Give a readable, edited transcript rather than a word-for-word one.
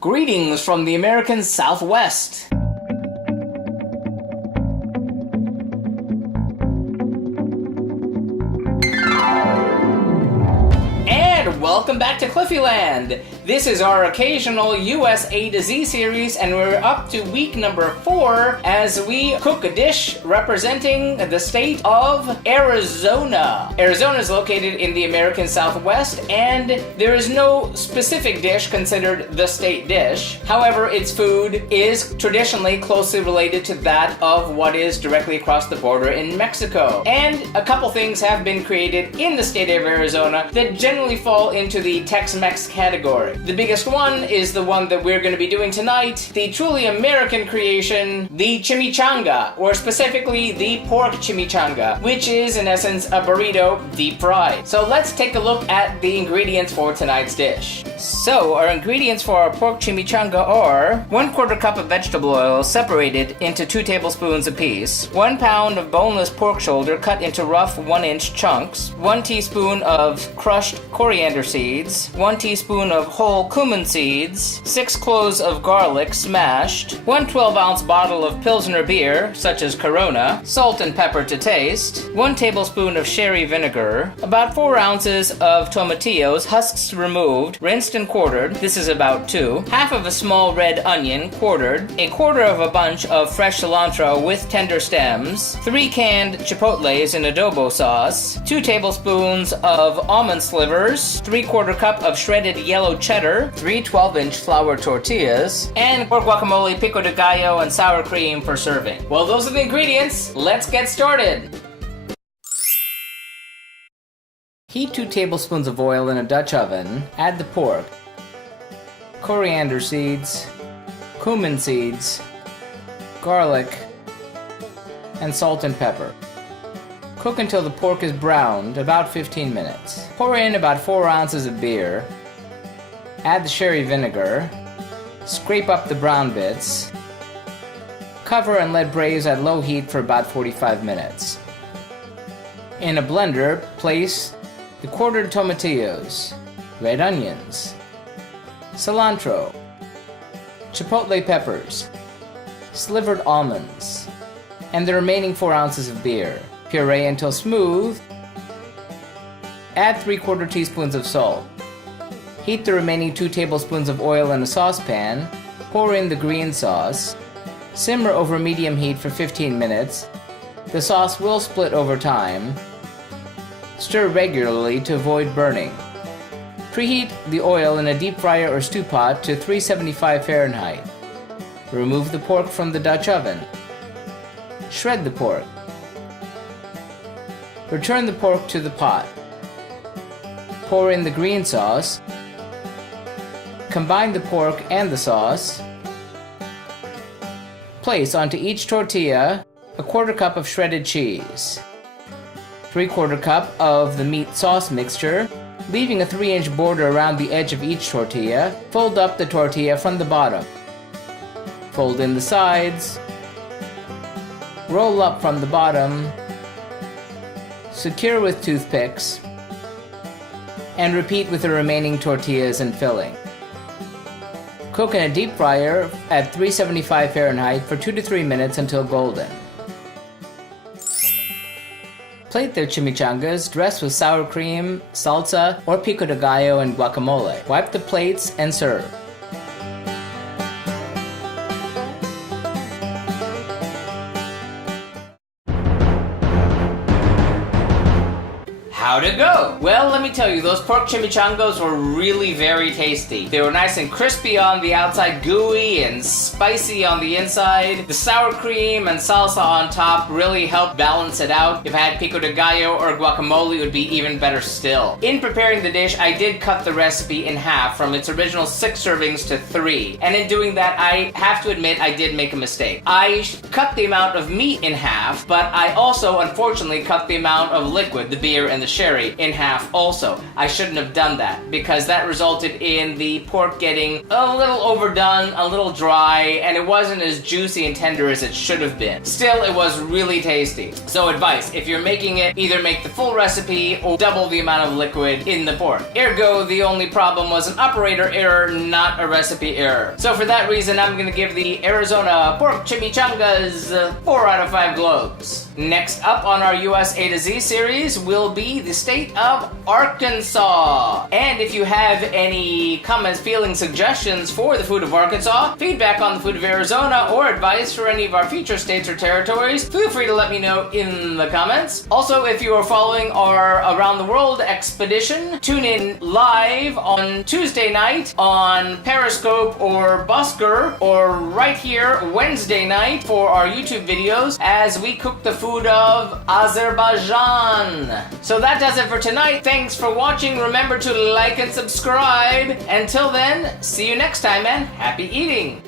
Greetings from the American Southwest. And welcome back to Cliffieland. This is our occasional US A to Z series, and we're up to week number 4 as we cook a dish representing the state of Arizona. Arizona is located in the American Southwest, and there is no specific dish considered the state dish. However, its food is traditionally closely related to that of what is directly across the border in Mexico. And a couple things have been created in the state of Arizona that generally fall into the Tex-Mex category. The biggest one is the one that we're going to be doing tonight, the truly American creation, the chimichanga, or specifically the pork chimichanga, which is in essence a burrito deep fried. So let's take a look at the ingredients for tonight's dish. So our ingredients for our pork chimichanga are 1/4 cup of vegetable oil separated into 2 tablespoons apiece, 1 pound of boneless pork shoulder cut into rough 1-inch chunks, 1 teaspoon of crushed coriander seeds, 1 teaspoon of whole cumin seeds, 6 cloves of garlic smashed, 1 12-ounce bottle of Pilsner beer, such as Corona, salt and pepper to taste, 1 tablespoon of sherry vinegar, about 4 ounces of tomatillos, husks removed, rinsed and quartered, this is about 2, half of a small red onion, quartered, 1/4 of a bunch of fresh cilantro with tender stems, 3 canned chipotles in adobo sauce, 2 tablespoons of almond slivers, 3/4 cup of shredded yellow cheddar, 3 12-inch flour tortillas, and for guacamole, pico de gallo, and sour cream for serving. Well, those are the ingredients. Let's get started. Heat 2 tablespoons of oil in a Dutch oven. Add the pork, coriander seeds, cumin seeds, garlic, and salt and pepper. Cook until the pork is browned, about 15 minutes. Pour in about 4 ounces of beer. Add the sherry vinegar. Scrape up the brown bits. Cover and let braise at low heat for about 45 minutes. In a blender, place the quartered tomatillos, red onions, cilantro, chipotle peppers, slivered almonds, and the remaining 4 ounces of beer. Puree until smooth. Add 3/4 teaspoons of salt. Heat the remaining 2 tablespoons of oil in a saucepan. Pour in the green sauce. Simmer over medium heat for 15 minutes. The sauce will split over time. Stir regularly to avoid burning. Preheat the oil in a deep fryer or stew pot to 375 Fahrenheit. Remove the pork from the Dutch oven. Shred the pork. Return the pork to the pot. Pour in the green sauce. Combine the pork and the sauce. Place onto each tortilla 1/4 cup of shredded cheese, 3/4 cup of the meat sauce mixture, leaving a 3-inch border around the edge of each tortilla. Fold up the tortilla from the bottom. Fold in the sides. Roll up from the bottom. Secure with toothpicks. And repeat with the remaining tortillas and filling. Cook in a deep fryer at 375 Fahrenheit for 2 to 3 minutes until golden. Plate their chimichangas, dress with sour cream, salsa, or pico de gallo and guacamole. Wipe the plates and serve. How'd it go? Well, let me tell you, those pork chimichangas were really very tasty. They were nice and crispy on the outside, gooey and spicy on the inside. The sour cream and salsa on top really helped balance it out. If I had pico de gallo or guacamole, it would be even better still. In preparing the dish, I did cut the recipe in half from its original 6 servings to 3. And in doing that, I have to admit I did make a mistake. I cut the amount of meat in half, but I also unfortunately cut the amount of liquid, the beer and the sherry in half also. I shouldn't have done that because that resulted in the pork getting a little overdone, a little dry, and it wasn't as juicy and tender as it should have been. Still, it was really tasty. So advice, if you're making it, either make the full recipe or double the amount of liquid in the pork. Ergo, the only problem was an operator error, not a recipe error. So for that reason, I'm gonna give the Arizona pork chimichangas 4 out of 5 globes. Next up on our US A to Z series will be the state of Arkansas. And if you have any comments, feelings, suggestions for the food of Arkansas, feedback on the food of Arizona, or advice for any of our future states or territories, feel free to let me know in the comments. Also, if you are following our Around the World expedition, tune in live on Tuesday night on Periscope or Busker, or right here Wednesday night for our YouTube videos as we cook the food of Azerbaijan. So that does it for tonight. Thanks for watching. Remember to like and subscribe. Until then, see you next time and happy eating.